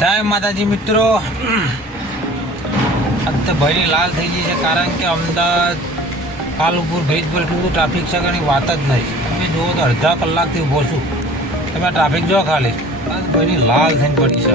જય માતાજી મિત્રો. આજ તો ભરી લાલ થઈ ગઈ છે કારણ કે અમદાવાદ કાલુપુર બ્રિજ પર એટલું બધું ટ્રાફિક છે કે એની વાત જ નહીં. તમે જુઓ તો અડધા કલાકથી ઊભો છું. તમે ટ્રાફિક જો ખાલી ભરી લાલ થઈને પડી છે.